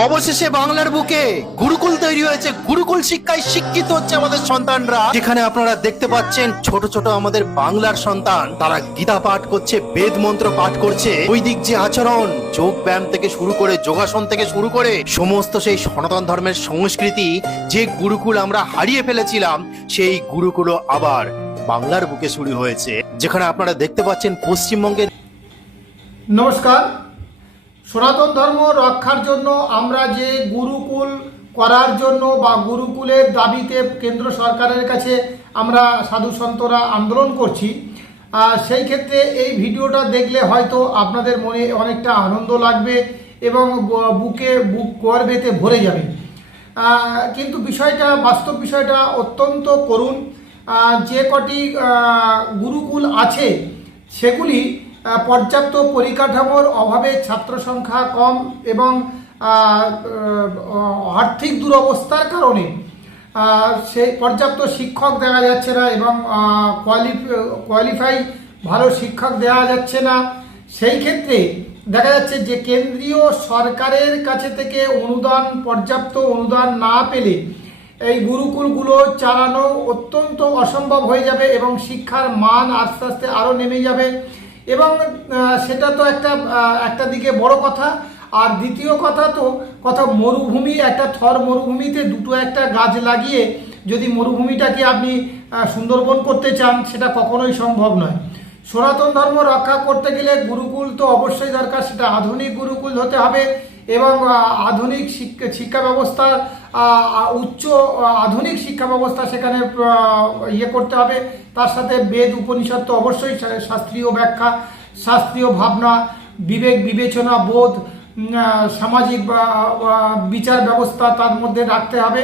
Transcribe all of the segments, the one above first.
অবশেষে বাংলার বুকে গুরুকুল তৈরি হয়েছে। গুরুকুল শিক্ষায় শিক্ষিত হচ্ছে আমাদের সন্তানরা। যেখানে আপনারা দেখতে পাচ্ছেন ছোট ছোট আমাদের বাংলার সন্তান, তারা গীতা পাঠ করছে, বেদ মন্ত্র পাঠ করছে। ওই দিক যে আচরণ, যোগ ব্যায়াম থেকে শুরু করে যোগাসন থেকে শুরু করে সমস্ত সেই সনাতন ধর্মের সংস্কৃতি যে গুরুকুল আমরা হারিয়ে ফেলেছিলাম, সেই গুরুকুলও আবার বাংলার বুকে শুরু হয়েছে। যেখানে আপনারা দেখতে পাচ্ছেন পশ্চিমবঙ্গের। নমস্কার। সনাতন ধর্ম রক্ষার জন্য আমরা যে গুরুকুল করার জন্য বা গুরুকুলের দাবিতে কেন্দ্র সরকারের কাছে আমরা সাধু সন্তরা আন্দোলন করছি, সেই ক্ষেত্রে এই ভিডিওটা দেখলে হয়তো আপনাদের মনে অনেকটা আনন্দ লাগবে এবং বুক গর্বেতে ভরে যাবে। কিন্তু বাস্তব বিষয়টা অত্যন্ত করুণ। যে কটি গুরুকুল আছে সেগুলি পর্যাপ্ত পরিকাঠামোর অভাবে, ছাত্র সংখ্যা কম এবং আর্থিক দুরবস্থার কারণে সেই পর্যাপ্ত শিক্ষক দেওয়া যাচ্ছে না এবং কোয়ালিফাই ভালো শিক্ষক দেওয়া যাচ্ছে না। সেই ক্ষেত্রে দেখা যাচ্ছে যে কেন্দ্রীয় সরকারের কাছে থেকে পর্যাপ্ত অনুদান না পেলে এই গুরুকুলগুলো চালানো অত্যন্ত অসম্ভব হয়ে যাবে এবং শিক্ষার মান আস্তে আস্তে আরও নেমে যাবে। এবং সেটা তো একটা দিকে বড় কথা। আর দ্বিতীয় কথা মরুভূমি, একটা থর মরুভূমিতে একটা গাছ লাগিয়ে যদি মরুভূমিটাকে আপনি সুন্দরবন করতে চান, সেটা কখনোই সম্ভব নয়। সনাতন ধর্ম রক্ষা করতে গেলে গুরুকুল তো অবশ্যই দরকার, সেটা আধুনিক গুরুকুল হতে হবে এবং আধুনিক শিক্ষা ব্যবস্থা, উচ্চ আধুনিক শিক্ষা ব্যবস্থা সেখানে করতে হবে। তার সাথে বেদ উপনিষদ তো অবশ্যই, শাস্ত্রীয় ব্যাখ্যা, শাস্ত্রীয় ভাবনা, বিবেক বিবেচনা, বোধ, সামাজিক বিচার ব্যবস্থা তার মধ্যে রাখতে হবে।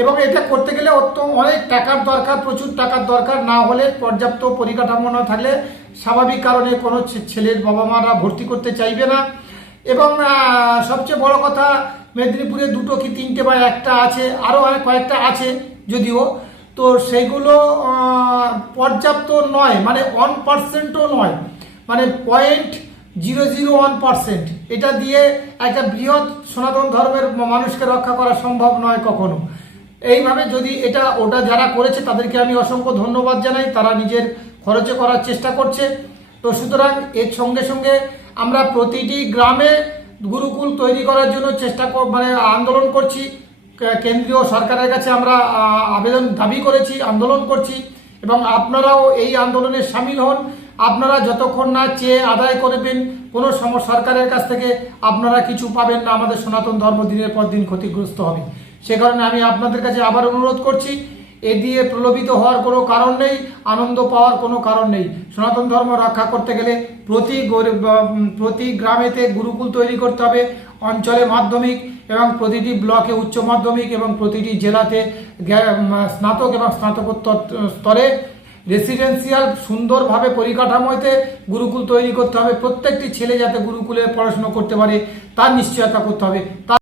এবং এটা করতে গেলে অনেক টাকার দরকার, প্রচুর টাকার দরকার। না হলে পর্যাপ্ত পরিকাঠামো না থাকলে স্বাভাবিক কারণে কোনো ছেলের বাবা মারা ভর্তি করতে চাইবে না। এবং সবচেয়ে বড় কথা, মেদিনীপুরে 2 কি 3টে বা একটা আছে, আরও কয়েকটা আছে যদিও, তো সেইগুলো পর্যাপ্ত নয়, মানে 1%ও নয়, মানে 0.001%। এটা দিয়ে একটা বৃহৎ সনাতন ধর্মের মানুষকে রক্ষা করা সম্ভব নয় কখনো। এইভাবে যদি ওটা যারা করেছে তাদেরকে আমি অসংখ্য ধন্যবাদ জানাই, তারা নিজের খরচে করার চেষ্টা করছে। তো সুতরাং এর সঙ্গে সঙ্গে আমরা প্রতিটি গ্রামে গুরুকুল তৈরি করার জন্য আন্দোলন করছি। কেন্দ্রীয় সরকারের কাছে আমরা দাবি করেছি, আন্দোলন করছি এবং আপনারাও এই আন্দোলনে সামিল হন। আপনারা যতক্ষণ না চেয়ে আদায় করবেন কোনো সরকারের কাছ থেকে আপনারা কিছু পাবেন না, আমাদের সনাতন ধর্ম দিনের পর দিন ক্ষতিগ্রস্ত হবে। সে কারণে আমি আপনাদের কাছে আবার অনুরোধ করছি, এ দিয়ে প্রলোভিত হওয়ার কোনো কারণ নেই, আনন্দ পাওয়ার কোনো কারণ নেই। সনাতন ধর্ম রক্ষা করতে গেলে প্রতি গ্রামেতে গুরুকুল তৈরি করতে হবে, অঞ্চলে মাধ্যমিক এবং প্রতিটি ব্লকে উচ্চ মাধ্যমিক এবং প্রতিটি জেলাতে স্নাতক এবং স্নাতকোত্তর স্তরে রেসিডেন্সিয়াল সুন্দরভাবে পরিকাঠামোতে গুরুকুল তৈরি করতে হবে। প্রত্যেকটি ছেলে যাতে গুরুকুলে পড়াশুনো করতে পারে তার নিশ্চয়তা করতে হবে।